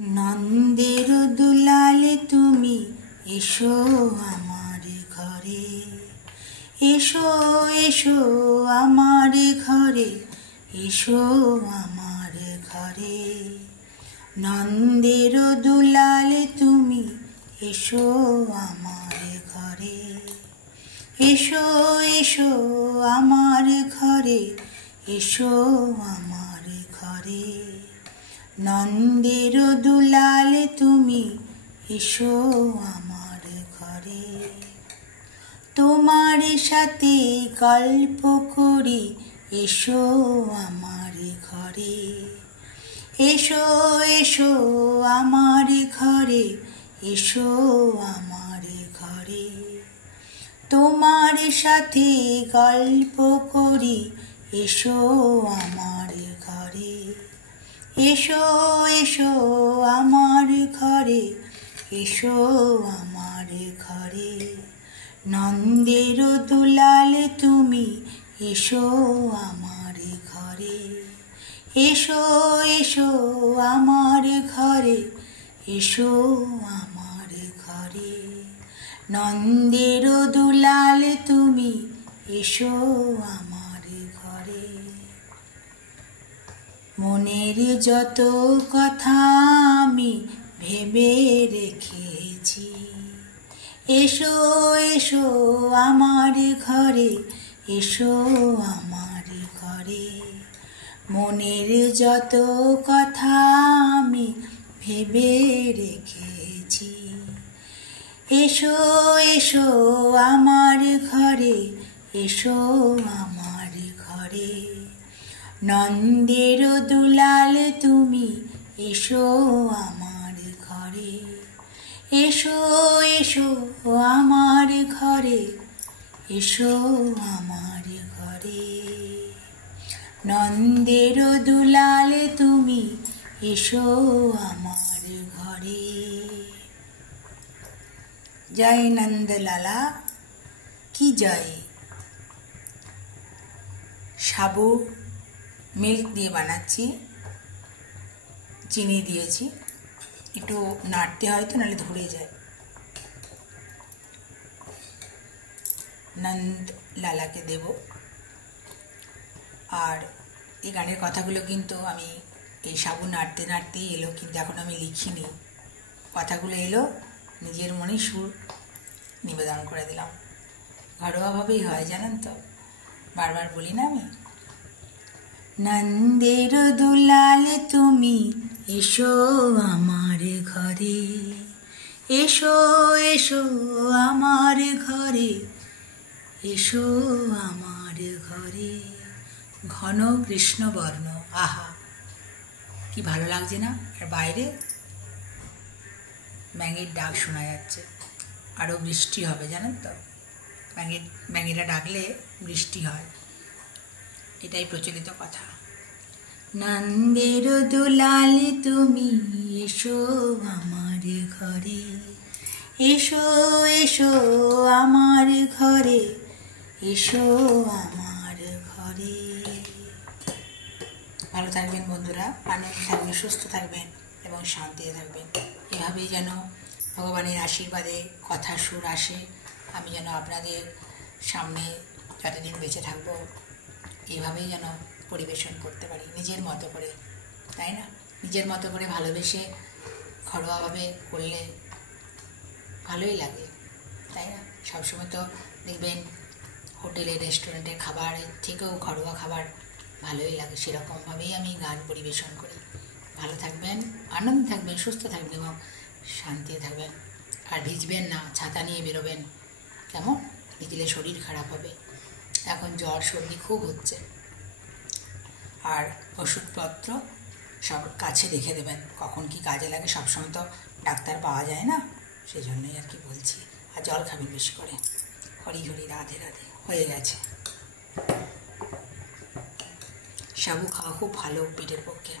নন্দের দুলালে তুমি এসো আমার ঘরে, এসো এসো আমার ঘরে, এসো আমার ঘরে। নন্দের দুলালে তুমি এসো আমার ঘরে, এসো এসো আমার ঘরে, এসো আমার ঘরে। নন্দের দুলালে তুমি এসো আমার ঘরে। তোমার সাথে গল্প করি এসো আমার ঘরে, এসো এসো আমার ঘরে, এসো আমার ঘরে। তোমার সাথে গল্প করি এসো আমার ঘরে, এসো এসো আমার ঘরে, এসো আমার ঘরে। নন্দের দুলালে তুমি এসো আমার ঘরে, এসো এসো আমার ঘরে, এসো আমার ঘরে। নন্দের দুলালে তুমি এসো আমার ঘরে। মনের যত কথা আমি ভেবে রেখেছি, এসো এসো আমার ঘরে, এসো আমার ঘরে। মনের যত কথা আমি ভেবে রেখেছি, এসো এসো আমার ঘরে, এসো আমার ঘরে। নন্দের দুলালে তুমি এসো আমার ঘরে, এসো এসো আমার ঘরে, এসো আমার ঘরে। নন্দের দুলালে তুমি এসো আমার ঘরে। জয় নন্দলালা কি জয়। সাবু মিল্ক দিয়ে বানাচ্ছি, চিনি দিয়েছি, একটু নাড়তে হয় তো নাহলে ধরে যায়। নন্দ লালাকে দেব। আর এই গানের কথাগুলো কিন্তু আমি এই সাবু নাড়তে নাড়তেই এলো, কিন্তু এখন আমি লিখিনি। কথাগুলো এলো নিজের মনে সুর নিবেদন করে দিলাম। ঘরোয়াভাবেই হয় জানেন তো, বারবার বলি না আমি। নন্দের দুলালে তুমি এসো আমার ঘরে, এসো এসো আমার ঘরে, এসো আমার ঘরে। ঘন কৃষ্ণবর্ণ, আহা কি ভালো লাগছে না। আর বাইরে ব্যাঙের ডাক শোনা যাচ্ছে। আরও বৃষ্টি হবে জানেন তো, ব্যাঙেরা ডাকলে বৃষ্টি হয়, এটাই প্রচলিত কথা। নন্দের দুলালে তুমি এসো আমার ঘরে, এসো এসো আমার ঘরে, এসো আমার ঘরে। ভালো থাকবেন বন্ধুরা, আনন্দ থাকবেন, সুস্থ থাকবেন এবং শান্তিতে থাকবেন। এভাবেই যেন ভগবানের আশীর্বাদে কথা সুর আসে, আমি যেন আপনাদের সামনে যতদিন বেঁচে থাকবো এইভাবেই যেন পরিবেশন করতে পারি নিজের মতো করে, তাই না? নিজের মতো করে ভালোবেসে ঘরোয়াভাবে করলে ভালোই লাগে, তাই না? সবসময় তো দেখবেন হোটেলে রেস্টুরেন্টের খাবারের থেকেও ঘরোয়া খাবার ভালোই লাগে, সেরকমভাবেই আমি গান পরিবেশন করি। ভালো থাকবেন, আনন্দ থাকবেন, সুস্থ থাকবেন এবং শান্তিতে থাকবেন। আর ভিজবেন না, ছাতা নিয়ে বেরোবেন, কেমন? ভিজলে শরীর খারাপ হবে। এখন জ্বর সর্দি খুব হচ্ছে। আর ওষুধপত্র সব কাছে রেখে দেবেন, কখন কি কাজে লাগে সবসময় তো ডাক্তার পাওয়া যায় না, সেই জন্যই আর কি বলছি। আর জল খাবেন বেশি করে। হরি হরি, রাধে রাধে। হয়ে গেছে। সাবু খাওয়া খুব ভালো পেটের পক্ষে।